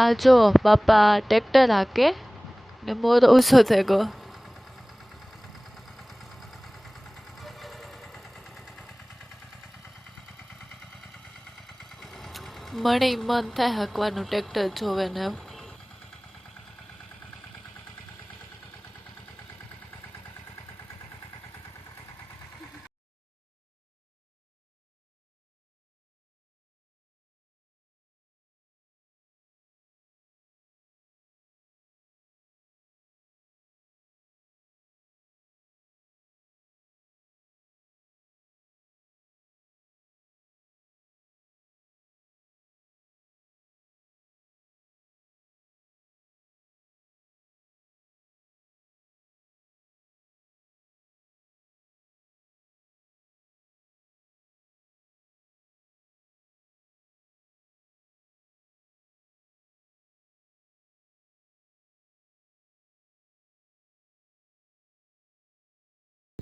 આ જો, બાપા ટ્રેક્ટર હાકે ને મોર ઓછો થઈ ગયો. મને મન થાય હાંકવાનું ટ્રેક્ટર જોવે ને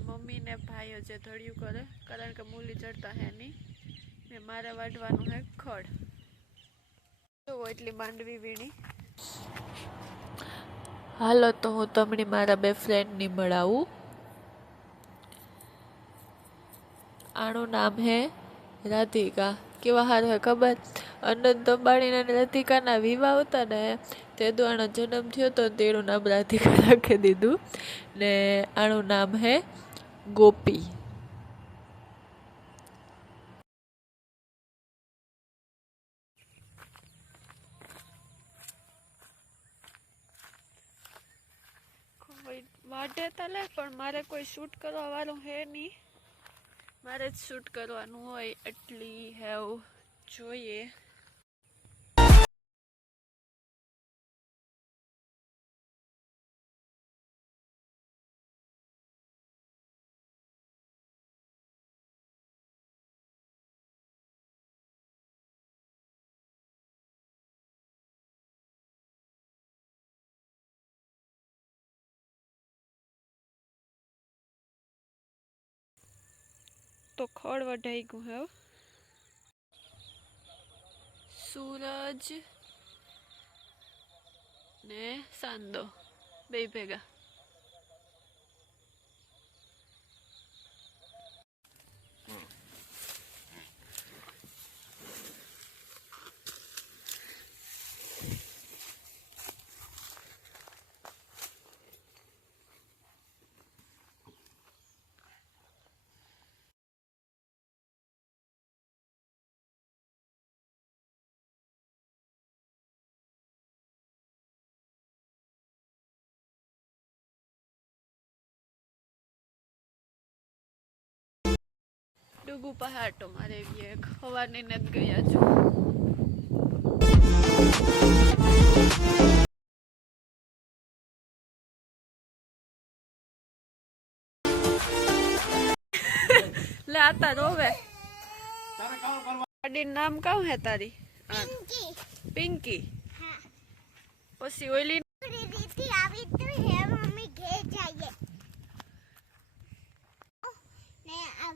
મમ્મી ને ભાઈઓ જે ધડિયું કરે, કારણ કે મૂલી ચડતા હે નહીં. ને મારે વાઢવાનું હે ખડ. જોવો એટલી માંડવી વીણી. હાલો તો હું તમને મારા બે ફ્રેન્ડની મળાવું. આનું નામ હે રાધિકા. કેવા હાર હોય ખબર? અનંત અંબાણી અને રાધિકાના વિવાહ હતા ને, તે આનો જન્મ થયો તો તેનું નામ રાધિકા રાખી દીધું. ને આનું નામ હે ગોપી. વાઢે તલે, પણ મારે કોઈ શૂટ કરવા વાળું હે નહીં. મારે જ શૂટ કરવાનું હોય, એટલી હેવ જોઈએ. તો ખડ વઢાઈ ગયું હેવ સૂરજ ને સાંદો બે ભેગા. ડુગુ પહાડો મારે બી એક હવાની ને જ ગયા છું લે આતા રોવે ગાડીનું નામ કાઉ હે તારી આ, પિંકી પછી ઓલી રીતિ આવી તો હે મમ્મી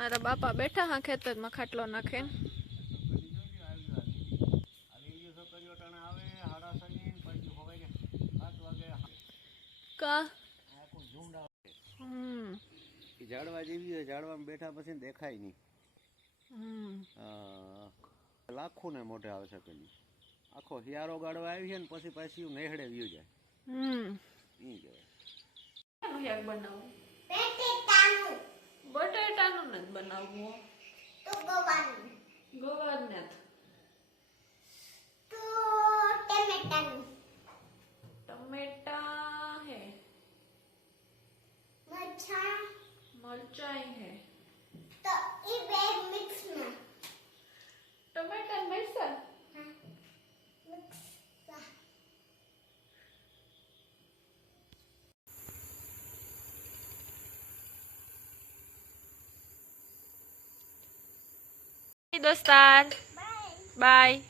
મારા બાપા બેઠા હા ખેતરમાં ખાટલો નાખે કા હમ ઈ ઝાડવા જેવી હોય ઝાડવામાં બેઠા પછી દેખાય નહીં હમ અ, લાખું ને મોઢે આવે છે પેલી આખો હિયારો ગાળવા આવી છે ને પછી પાછી નેહડે વ્યુ જાય હમ ઈ કહેવાય શાક બનાવવું પેટેટાનું બટેટાનું નથી બનાવવું. તો ગવાનું. Hey, Dostan. Bye. Bye.